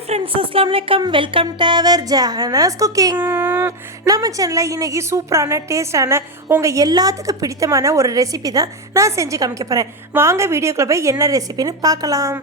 Hi friends, அஸ்ஸலாமு அலைக்கும். Welcome to our Jahana's cooking. நம்ம சேனலில் இன்றைக்கி சூப்பரான டேஸ்டான உங்கள் எல்லாத்துக்கும் பிடித்தமான ஒரு ரெசிபி தான் நான் செஞ்சு காமிக்க போகிறேன். வாங்க வீடியோக்குள்ளே போய் என்ன ரெசிபின்னு பார்க்கலாம்.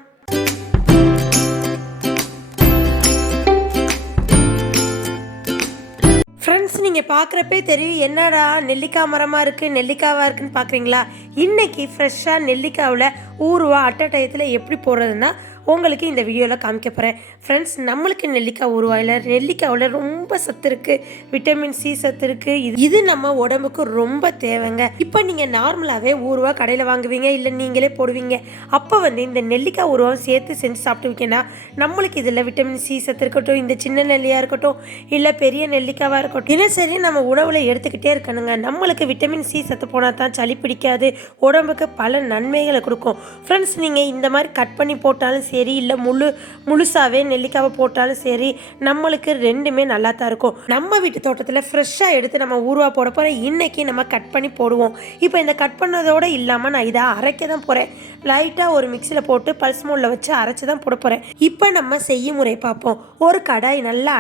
ஃப்ரெண்ட்ஸ், நீங்கள் பார்க்குறப்பே தெரியும் என்னடா நெல்லிக்காய் மரமாக இருக்குது, நெல்லிக்காவாக இருக்குதுன்னு பார்க்குறீங்களா? இன்றைக்கி ஃப்ரெஷ்ஷாக நெல்லிக்காவில் ஊறுவா டயத்தில் எப்படி போடுறதுன்னா உங்களுக்கு இந்த வீடியோவில் காமிக்க போகிறேன். ஃப்ரெண்ட்ஸ், நம்மளுக்கு நெல்லிக்காய் ஊறுவாயில் நெல்லிக்காவில் ரொம்ப சத்து இருக்குது, விட்டமின் சி சத்து இருக்குது. இது நம்ம உடம்புக்கு ரொம்ப தேவைங்க. இப்போ நீங்கள் நார்மலாகவே ஊறுவா கடையில் வாங்குவீங்க, இல்லை நீங்களே போடுவீங்க. அப்போ இந்த நெல்லிக்காய் ஊறுவாவும் சேர்த்து செஞ்சு சாப்பிட்டுவிங்கன்னா நம்மளுக்கு இதில் விட்டமின் சி சத்து இருக்கட்டும், இந்த சின்ன நெல்லியாக இருக்கட்டும், இல்லை பெரிய நெல்லிக்காவாக இருக்கட்டும், தினசரி நம்ம உணவில் எடுத்துக்கிட்டே இருக்கணுங்க. நம்மளுக்கு விட்டமின் சி சத்து போனால் தான் சளி பிடிக்காது, உடம்புக்கு பல நன்மைகளை கொடுக்கும். ஃப்ரெண்ட்ஸ், நீங்கள் இந்த மாதிரி கட் பண்ணி போட்டாலும் சரி, இல்லை முழுசாகவே நெல்லிக்காவை போட்டாலும் சரி, நம்மளுக்கு ரெண்டுமே நல்லா தான் இருக்கும். நம்ம வீட்டு தோட்டத்தில் ஃப்ரெஷ்ஷாக எடுத்து நம்ம ஊறுவா போட போகிறோம். இன்றைக்கி நம்ம கட் பண்ணி போடுவோம். இப்போ இந்த கட் பண்ணதோடு இல்லாமல் நான் இதை அரைக்க தான் போகிறேன். லைட்டாக ஒரு மிக்சியில் போட்டு பல்ஸ் மோடில் வச்சு அரைச்சி தான் போட போகிறேன். இப்போ நம்ம செய்யும் முறை பார்ப்போம். ஒரு கடாய் நல்லா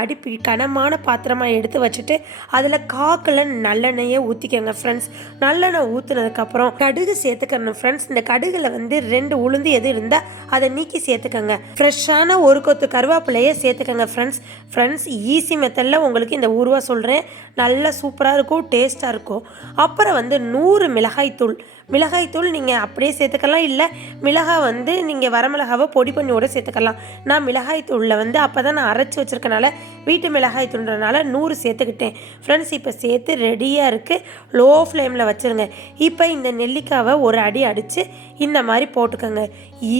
கனமான பாத்திரமாக எடுத்து வச்சுட்டு அதில் காக்கில் நல்லெண்ணெயை ஊற்றிக்கோங்க. ஃப்ரெண்ட்ஸ், நல்லெண்ணெய் ஊற்றுனதுக்கப்புறம் கடுகு சேர்த்துக்கணும். ஃப்ரெண்ட்ஸ், இந்த கடுகில் 2 உளுந்து எது இருந்தால் அதை நீக்கி சேர்த்துக்கோங்க. ஃப்ரெஷ்ஷான ஒரு கொத்து கருவேப்பிலையை சேர்த்துக்கோங்க. ஃப்ரெண்ட்ஸ், ஈஸி மெத்தடில் உங்களுக்கு இந்த ஊறுவா சொல்கிறேன். நல்லா சூப்பராக இருக்கும், டேஸ்ட்டாக இருக்கும். அப்புறம் 100 மிளகாய்த்தூள் நீங்கள் அப்படியே சேர்த்துக்கலாம், இல்லை மிளகாய் நீங்கள் வரமிளகாவை பொடி பண்ணியோட சேர்த்துக்கலாம். நான் மிளகாய்த்தூளில் அப்போ தான் நான் அரைச்சி வச்சுருக்கனால வீட்டு மிளகாய்த்தூள்ன்றனால 100 சேர்த்துக்கிட்டேன். ஃப்ரெண்ட்ஸ், இப்போ சேர்த்து ரெடியாக இருக்குது. லோ ஃப்ளேமில் வச்சுருங்க. இப்போ இந்த நெல்லிக்காவை ஒரு அடி அடித்து இந்த மாதிரி போட்டுக்கோங்க.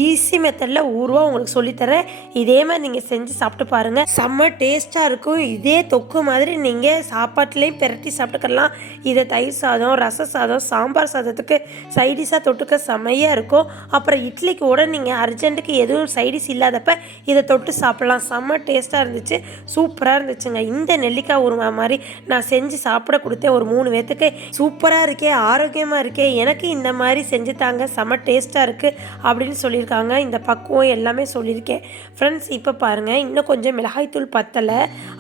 ஈஸி மெத்தடில் ஊறுவா உங்களுக்கு சொல்லித்தரேன். இதே மாதிரி நீங்கள் செஞ்சு சாப்பிட்டு பாருங்கள், செம்ம டேஸ்ட்டாக இருக்கும். இதே தொக்கு மாதிரி நீங்கள் சாப்பாட்டுலேயும் பெரட்டி சாப்பிட்டுக்கலாம். இதை தயிர் சாதம், ரச சாதம், சாம்பார் சாதத்துக்கு சைடிஷாக தொட்டுக்க செம்மையாக இருக்கும். அப்புறம் இட்லிக்கு கூட நீங்கள் அர்ஜென்ட்டுக்கு எதுவும் சைடிஷ் இல்லாதப்ப இதை தொட்டு சாப்பிட்லாம். செம்ம டேஸ்ட்டாக இருந்துச்சு, சூப்பராக இருந்துச்சுங்க. இந்த நெல்லிக்காய் ஊறுவா மாதிரி நான் செஞ்சு சாப்பிட கொடுத்தேன் ஒரு 3 பேத்துக்கு. சூப்பராக இருக்கே, ஆரோக்கியமாக இருக்கே, எனக்கு இந்த மாதிரி செஞ்சு தாங்க, செம்ம டேஸ்ட்டாக இருக்குது அப்படின்னு சொல்லியிருக்காங்க. இந்த பக்குவம் எல்லாமே சொல்லியிருக்கேன். ஃப்ரெண்ட்ஸ், இப்போ பாருங்கள், இன்னும் கொஞ்சம் மிளகாய்த்தூள் பத்தலை.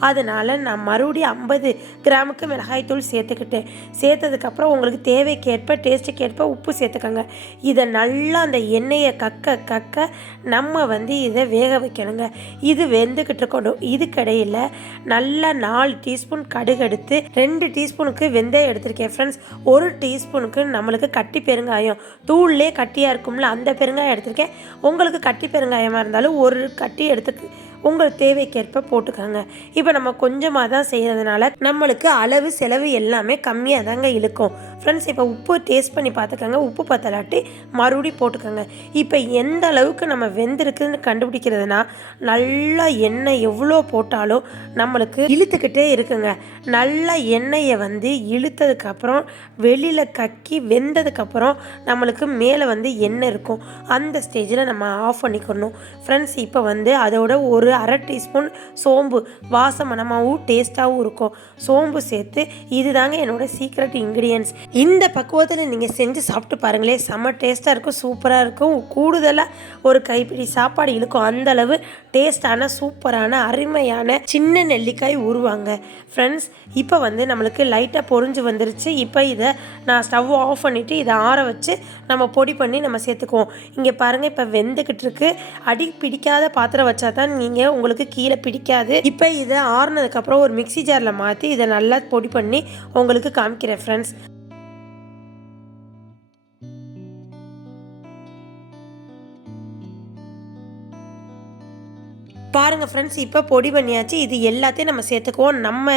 அதனால் நான் மறுபடியும் 50 கிராமுக்கு மிளகாய்த்தூள் சேர்த்துக்கிட்டேன். சேர்த்ததுக்கப்புறம் உங்களுக்கு தேவைக்கேற்ப டேஸ்ட்டுக்கேற்ப உப்பு சேர்த்துக்கோங்க. இதை நல்லா அந்த எண்ணெயை கக்க நம்ம இதை வேக வைக்கணுங்க. இது வெந்துக்கிட்டு இருக்கணும். இதுக்கிடையில் நல்லா 4 டீஸ்பூன் கடுகு எடுத்து 2 டீஸ்பூனுக்கு வெந்தயம் எடுத்திருக்கேன். ஃப்ரெண்ட்ஸ், 1 டீஸ்பூனுக்கு நம்மளுக்கு கட்டி பெருங்காயம், தூள்லே கட்டியாக இருக்கும்ல அந்த பெருங்காயம் எடுத்திருக்கேன். உங்களுக்கு கட்டி பெருங்காயமாக இருந்தாலும் 1 கட்டி எடுத்துக்கு உங்கள் தேவைக்கேற்ப போட்டுக்கோங்க. இப்போ நம்ம கொஞ்சமாக தான் செய்கிறதுனால நம்மளுக்கு அளவு செலவு எல்லாமே கம்மியாக தாங்க இழுக்கும். ஃப்ரெண்ட்ஸ், இப்போ உப்பு டேஸ்ட் பண்ணி பார்த்துக்கோங்க. உப்பு பத்தலாட்டி மறுபடியும் போட்டுக்கோங்க. இப்போ எந்த அளவுக்கு நம்ம வெந்திருக்குன்னு கண்டுபிடிக்கிறதுனா, நல்லா எண்ணெய் எவ்வளோ போட்டாலும் நம்மளுக்கு இழுத்துக்கிட்டே இருக்குங்க. நல்லா எண்ணெயை இழுத்ததுக்கப்புறம் வெளியில் கக்கி வெந்ததுக்கப்புறம் நம்மளுக்கு மேலே எண்ணெய் இருக்கும். அந்த ஸ்டேஜில் நம்ம ஆஃப் பண்ணிக்கணும். ஃப்ரெண்ட்ஸ், இப்போ அதோட ஒரு 1/2 டீஸ்பூன் சோம்பு, வாசமனமாகவும் டேஸ்ட்டாகவும் இருக்கும். சோம்பு சேர்த்து, இதுதாங்க என்னோடய சீக்ரெட் இன்க்ரீடியன்ஸ். இந்த பக்குவத்தில் நீங்கள் செஞ்சு சாப்பிட்டு பாருங்களேன், செம்ம டேஸ்ட்டாக இருக்கும், சூப்பராக இருக்கும். கூடுதலாக ஒரு கைப்பிடி சாப்பாடு இழுக்கும். அந்தளவு டேஸ்டான சூப்பரான அருமையான சின்ன நெல்லிக்காய் ஊறுவாங்க. ஃப்ரெண்ட்ஸ், இப்போ நம்மளுக்கு லைட்டாக பொரிஞ்சு வந்துருச்சு. இப்போ இதை நான் ஸ்டவ் ஆஃப் பண்ணிவிட்டு இதை ஆற வச்சு நம்ம பொடி பண்ணி நம்ம சேர்த்துக்குவோம். இங்கே பாருங்கள், இப்போ வெந்துக்கிட்டு இருக்கு. அடி பிடிக்காத பாத்திரம் வச்சா தான் உங்களுக்கு கீழே பிடிக்காது. இப்போ இதை ஆறுனதுக்கப்புறம் ஒரு மிக்ஸி ஜாரில் மாற்றி இதை நல்லா பொடி பண்ணி உங்களுக்கு காமிக்கிறேன். ஃப்ரெண்ட்ஸ், பாருங்கள். ஃப்ரெண்ட்ஸ், இப்போ பொடி பண்ணியாச்சு. இது எல்லாத்தையும் நம்ம சேர்த்துக்குவோம். நம்ம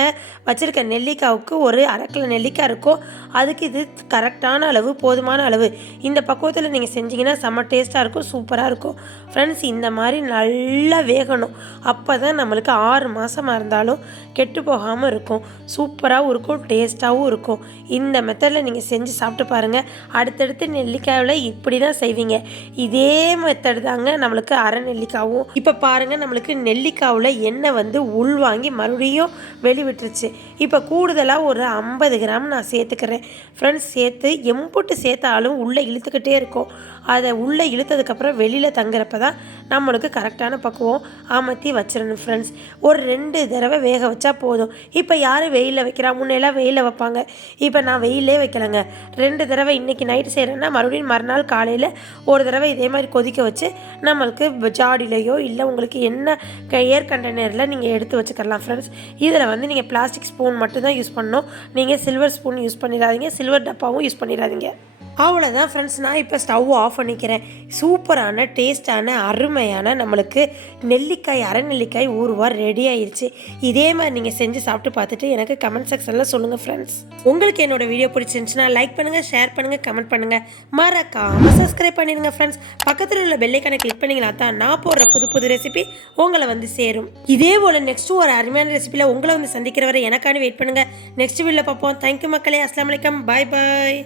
வச்சுருக்க நெல்லிக்காவுக்கு ஒரு 1/2 கிலோ நெல்லிக்காய் இருக்கும். அதுக்கு இது கரெக்டான அளவு, போதுமான அளவு. இந்த பக்குவத்தில் நீங்கள் செஞ்சிங்கன்னா செம்ம டேஸ்ட்டாக இருக்கும், சூப்பராக இருக்கும். ஃப்ரெண்ட்ஸ், இந்த மாதிரி நல்லா வேகணும். அப்போ தான் நம்மளுக்கு 6 மாதமாக இருந்தாலும் கெட்டு போகாமல் இருக்கும், சூப்பராகவும் இருக்கும், டேஸ்ட்டாகவும் இருக்கும். இந்த மெத்தடில் நீங்கள் செஞ்சு சாப்பிட்டு பாருங்கள். அடுத்தடுத்து நெல்லிக்காயில் இப்படி தான் செய்வீங்க. இதே மெத்தடு தாங்க நம்மளுக்கு அரை நெல்லிக்காவும். இப்போ பாருங்கள், நம்மளுக்கு நெல்லிக்காவில் எண்ணெய் உள்வாங்கி மறுபடியும் வெளிவிட்டுருச்சு. இப்போ கூடுதலாக ஒரு 50 கிராம் நான் சேர்த்துக்கிறேன். ஃப்ரெண்ட்ஸ், சேர்த்து எம்புட்டு சேர்த்தாலும் உள்ளே இழுத்துக்கிட்டே இருக்கும். அதை உள்ளே இழுத்ததுக்கப்புறம் வெளியில் தங்குறப்ப தான் நம்மளுக்கு கரெக்டான பக்குவம் அமர்த்தி வச்சிடணும் ஃப்ரெண்ட்ஸ். ஒரு 2 தடவை வேக வச்சா போதும். இப்போ யார் வெயிலில் வைக்கிறா? முன்னெல்லாம் வெயிலில் வைப்பாங்க. இப்போ நான் வெயிலே வைக்கலைங்க. 2 தடவை இன்றைக்கி நைட்டு செய்கிறேன்னா மறுபடியும் மறுநாள் காலையில் ஒரு தடவை இதே மாதிரி கொதிக்க வச்சு நம்மளுக்கு ஜாடிலையோ இல்லை உங்களுக்கு என்ன ஏர் கண்டெய்னரில் நீங்கள் எடுத்து வச்சுக்கலாம் ஃப்ரெண்ட்ஸ். இதில் நீங்கள் பிளாஸ்டிக் ஸ்பூன் மட்டும்தான் யூஸ் பண்ணணும். நீங்கள் சில்வர் ஸ்பூன் யூஸ் பண்ணிடாதீங்க, சில்வர் டப்பாவும் யூஸ் பண்ணிடாதீங்க. அவ்வளோதான் ஃப்ரெண்ட்ஸ். நான் இப்போ ஸ்டவ் ஆஃப் பண்ணிக்கிறேன். சூப்பரான டேஸ்டான அருமையான நம்மளுக்கு நெல்லிக்காய் அரை நெல்லிக்காய் ஊறுவா ரெடி ஆயிடுச்சு. இதே மாதிரி நீங்கள் செஞ்சு சாப்பிட்டு பார்த்துட்டு எனக்கு கமெண்ட் செக்ஷனில் சொல்லுங்கள் ஃப்ரெண்ட்ஸ். உங்களுக்கு என்னோடய வீடியோ பிடிச்சிருந்துச்சுன்னா லைக் பண்ணுங்கள், ஷேர் பண்ணுங்கள், கமெண்ட் பண்ணுங்கள், மறக்காமல் சப்ஸ்கிரைப் பண்ணிடுங்க ஃப்ரெண்ட்ஸ். பக்கத்தில் உள்ள பெல்லைக்கான கிளிக் பண்ணிங்கன்னா தான் நான் போடுற புது ரெசிபி உங்களை சேரும். இதே போல் நெக்ஸ்ட்டு ஒரு அருமையான ரெசிபியில் உங்களை சந்திக்கிற வரை எனக்கான வெயிட் பண்ணுங்கள். நெக்ஸ்ட் வீடியோவில் பார்ப்போம். தேங்க்யூ மக்களே. அஸ்ஸலாமு அலைக்கும். பாய் பாய்.